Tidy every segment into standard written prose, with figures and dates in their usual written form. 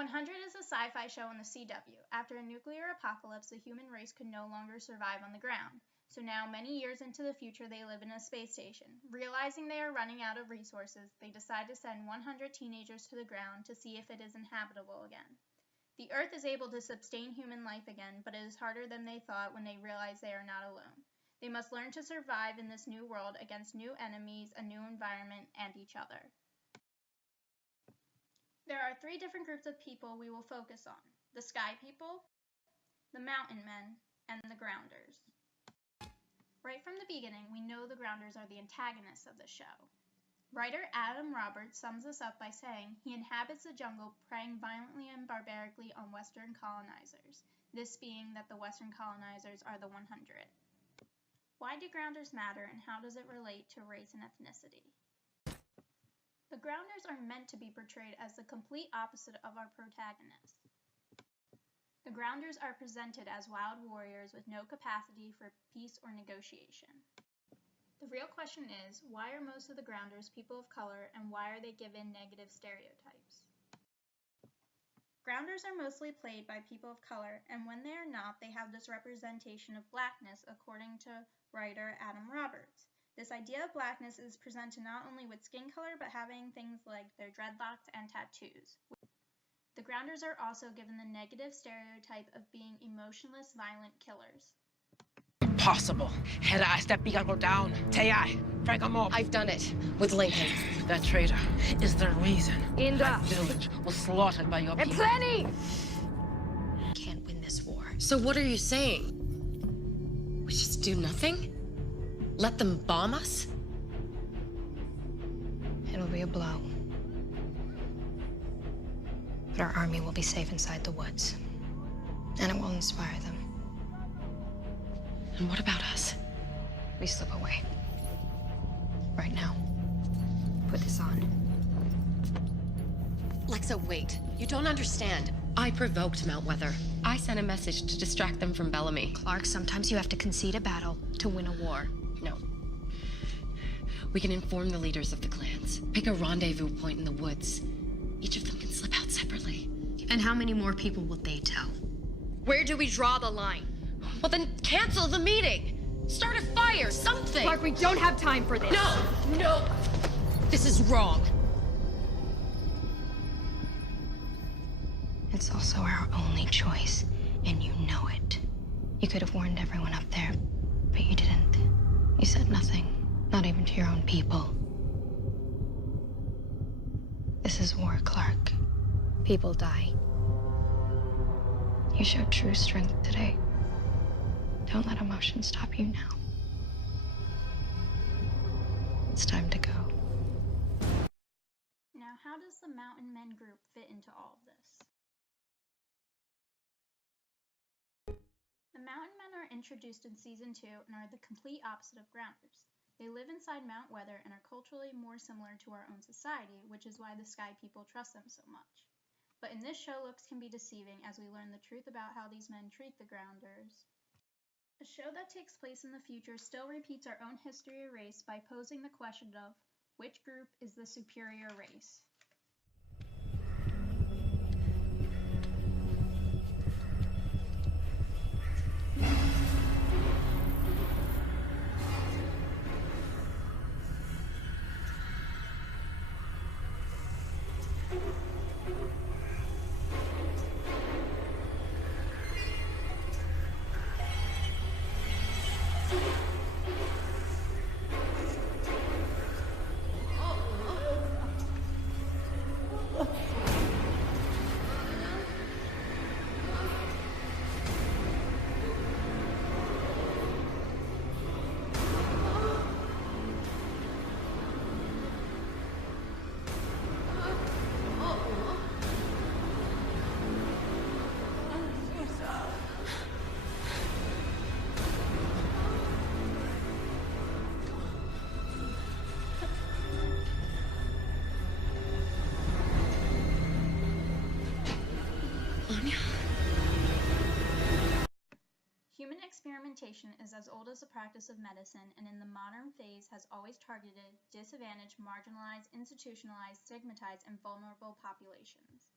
100 is a sci-fi show on the CW. After a nuclear apocalypse, the human race could no longer survive on the ground. So now, many years into the future, they live in a space station. Realizing they are running out of resources, they decide to send 100 teenagers to the ground to see if it is inhabitable again. The Earth is able to sustain human life again, but it is harder than they thought when they realize they are not alone. They must learn to survive in this new world against new enemies, a new environment, and each other. There are 3 different groups of people we will focus on: the Sky People, the Mountain Men, and the Grounders. Right from the beginning, we know the Grounders are the antagonists of the show. Writer Adam Roberts sums this up by saying he inhabits the jungle, preying violently and barbarically on Western colonizers, this being that the Western colonizers are the 100. Why do Grounders matter, and how does it relate to race and ethnicity? The Grounders are meant to be portrayed as the complete opposite of our protagonists. The Grounders are presented as wild warriors with no capacity for peace or negotiation. The real question is, why are most of the Grounders people of color, and why are they given negative stereotypes? Grounders are mostly played by people of color, and when they are not, they have this representation of blackness, according to writer Adam Roberts. This idea of blackness is presented not only with skin color, but having things like their dreadlocks and tattoos. The Grounders are also given the negative stereotype of being emotionless, violent killers. Impossible. Head I step began go down. Tay drag him up. I've done it with Lincoln. That traitor is the reason Inda. that village was slaughtered by your people. Plenty! Can't win this war. So what are you saying? We just do nothing? Let them bomb us? It'll be a blow. But our army will be safe inside the woods. And it will inspire them. And what about us? We slip away. Right now. Put this on. Lexa, wait. You don't understand. I provoked Mount Weather. I sent a message to distract them from Bellamy. Clark, sometimes you have to concede a battle to win a war. No. We can inform the leaders of the clans. Pick a rendezvous point in the woods. Each of them can slip out separately. And how many more people will they tell? Where do we draw the line? Well, then cancel the meeting! Start a fire, something! Clark, we don't have time for this! No! No! This is wrong. It's also our only choice, and you know it. You could have warned everyone up there, but you didn't. You said nothing, not even to your own people. This is war, Clark. People die. You showed true strength today. Don't let emotion stop you now. It's time to go. Now, how does the Mountain Men group fit into all of this? The Mountain Men are introduced in Season 2 and are the complete opposite of Grounders. They live inside Mount Weather and are culturally more similar to our own society, which is why the Sky People trust them so much. But in this show, looks can be deceiving as we learn the truth about how these men treat the Grounders. A show that takes place in the future still repeats our own history of race by posing the question of, which group is the superior race? Human experimentation is as old as the practice of medicine, and in the modern phase has always targeted disadvantaged, marginalized, institutionalized, stigmatized, and vulnerable populations.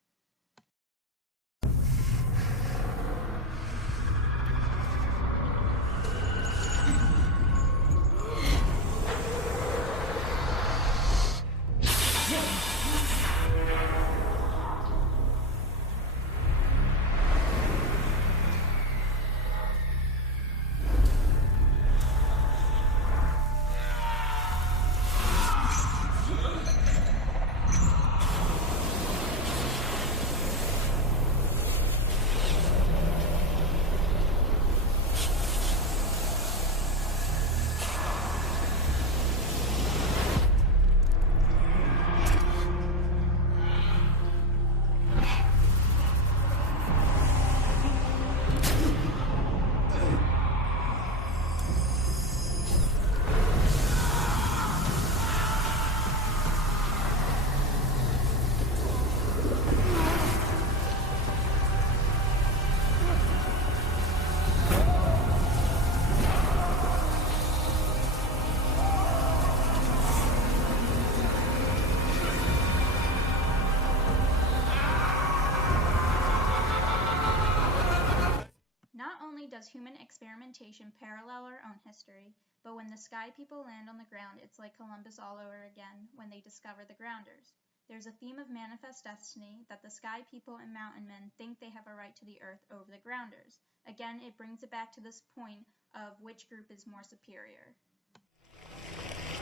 human experimentation parallel our own history, but when the sky people land on the ground, it's like Columbus all over again when they discover the grounders. There's a theme of manifest destiny that the sky people and mountain men think they have a right to the earth over the grounders. Again, it brings it back to this point of which group is more superior.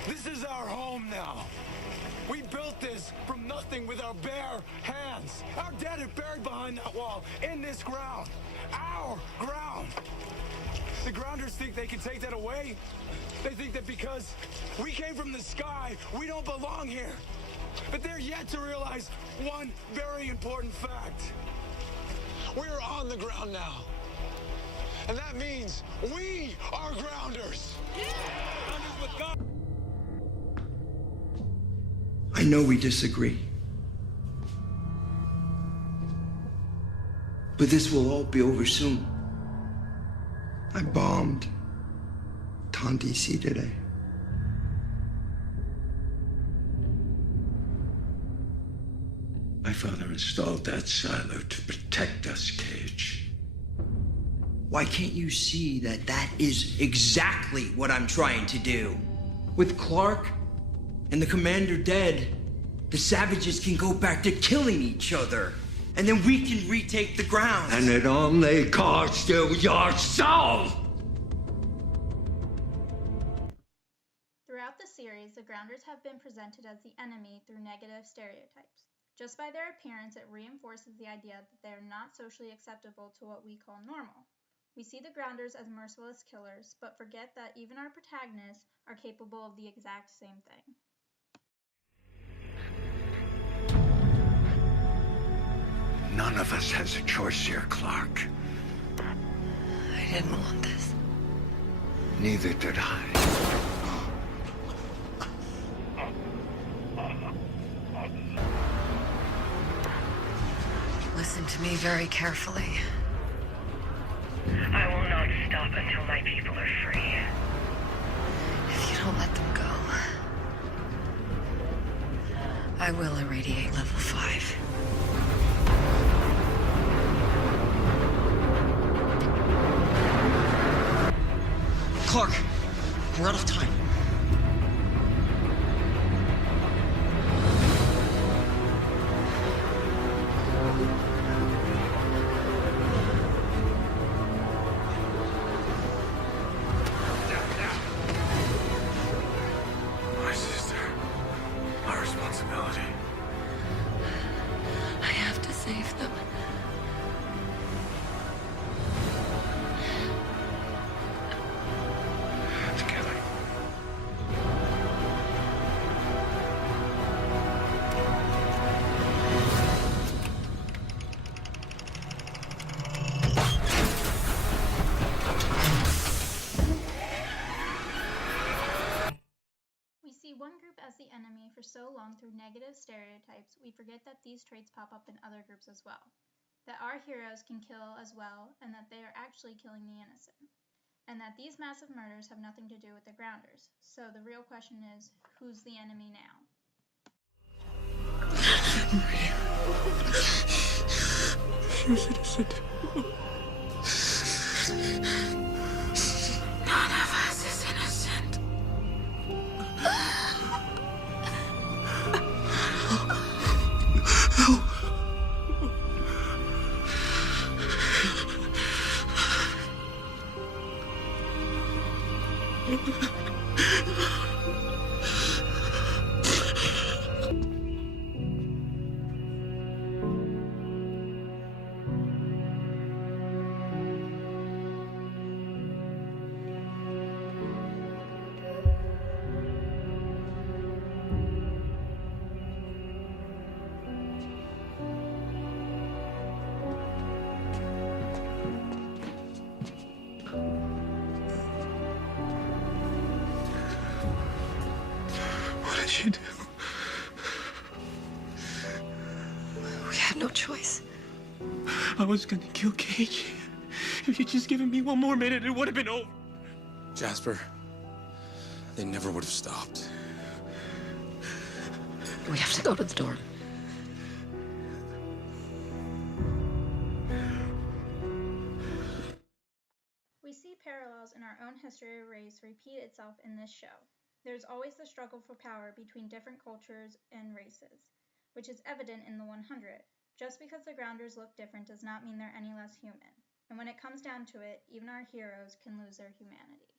This is our home now. We built this from nothing with our bare hands. Our dead are buried behind that wall, in this ground. Our ground. The grounders think they can take that away. They think that because we came from the sky, we don't belong here. But they're yet to realize one very important fact. We're on the ground now. And that means we are grounders. Grounders with God. I know we disagree. But this will all be over soon. I bombed Tom DC today. My father installed that silo to protect us, Cage. Why can't you see that that is exactly what I'm trying to do? With Clark and the commander dead, the savages can go back to killing each other. And then we can retake the ground. And it only costs you your soul! Throughout the series, the grounders have been presented as the enemy through negative stereotypes. Just by their appearance, it reinforces the idea that they are not socially acceptable to what we call normal. We see the grounders as merciless killers, but forget that even our protagonists are capable of the exact same thing. None of us has a choice here, Clark. I didn't want this. Neither did I. Listen to me very carefully. I will not stop until my people are free. If you don't let them go, I will irradiate level 5. Clark, we're out of time. My sister. My responsibility. I have to save them. Together. We see one group as the enemy for so long through negative stereotypes, we forget that these traits pop up in other groups as well. That our heroes can kill as well, and that they are actually killing the innocent. And that these massive murders have nothing to do with the grounders. So the real question is, who's the enemy now? She's innocent. None of us is innocent. What did you do? We had no choice. I was gonna kill Cage. If you'd just given me one more minute, it would have been over. Jasper, they never would have stopped. We have to go to the dorm. We We see parallels in our own history of race repeat itself in this show. There's always the struggle for power between different cultures and races, which is evident in the 100. Just because the Grounders look different does not mean they're any less human. And when it comes down to it, even our heroes can lose their humanity.